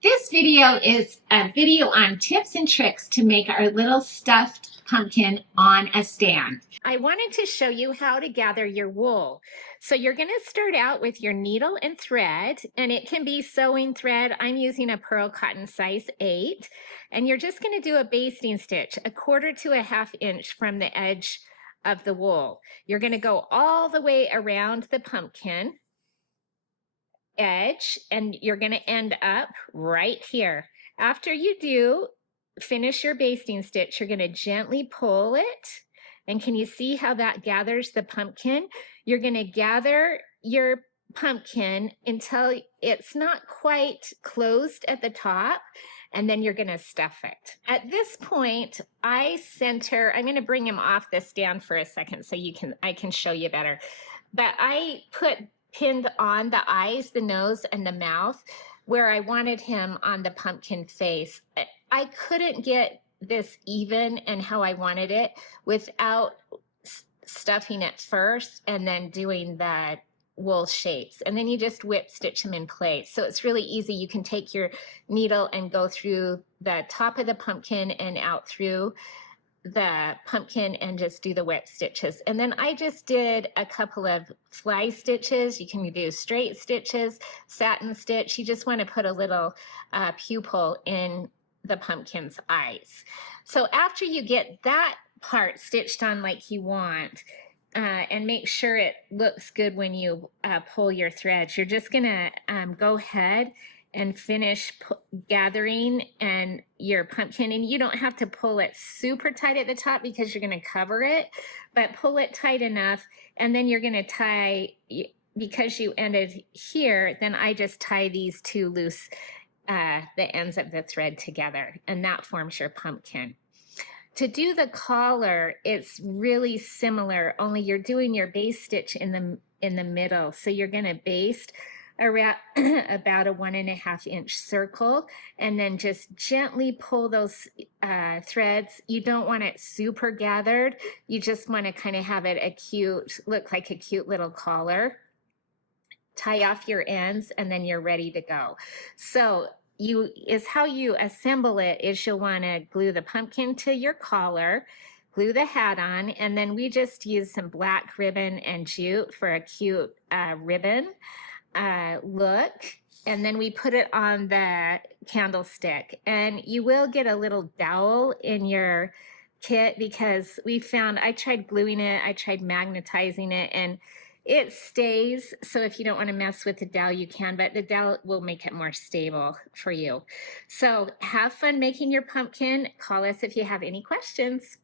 This video is a video on tips and tricks to make our little stuffed pumpkin on a stand. I wanted to show you how to gather your wool. So you're going to start out with your needle and thread, and it can be sewing thread. I'm using a pearl cotton size 8, and you're just going to do a basting stitch, 1/4 to 1/2 inch from the edge of the wool. You're going to go all the way around the pumpkin edge, and you're going to end up right here. After you do finish your basting stitch, you're going to gently pull it. And can you see how that gathers the pumpkin? You're going to gather your pumpkin until it's not quite closed at the top, and then you're going to stuff it. At this point, I'm going to bring him off the stand for a second so I can show you better. But I pinned on the eyes, the nose, and the mouth where I wanted him on the pumpkin face. I couldn't get this even and how I wanted it without stuffing it first and then doing the wool shapes, and then you just whip stitch them in place. So it's really easy. You can take your needle and go through the top of the pumpkin and out through the pumpkin and just do the whip stitches. And then I just did a couple of fly stitches. You can do straight stitches, satin stitch. You just want to put a little pupil in the pumpkin's eyes. So after you get that part stitched on like you want, and make sure it looks good when you pull your threads, you're just gonna go ahead and finish gathering and your pumpkin. And you don't have to pull it super tight at the top because you're going to cover it, but pull it tight enough, and then you're going to tie, because you ended here, then I just tie these two loose the ends of the thread together, and that forms your pumpkin. To do the collar, it's really similar, only you're doing your base stitch in the middle. So you're going to baste around about a 1.5 inch circle, and then just gently pull those threads. You don't want it super gathered. You just want to kind of have it look like a cute little collar. Tie off your ends, and then you're ready to go. So how you assemble it is you'll want to glue the pumpkin to your collar, glue the hat on, and then we just use some black ribbon and jute for a cute ribbon look. And then we put it on the candlestick, and you will get a little dowel in your kit because I tried gluing it, I tried magnetizing it, and it stays. So if you don't want to mess with the dowel, you can, but the dowel will make it more stable for you. So have fun making your pumpkin. Call us if you have any questions.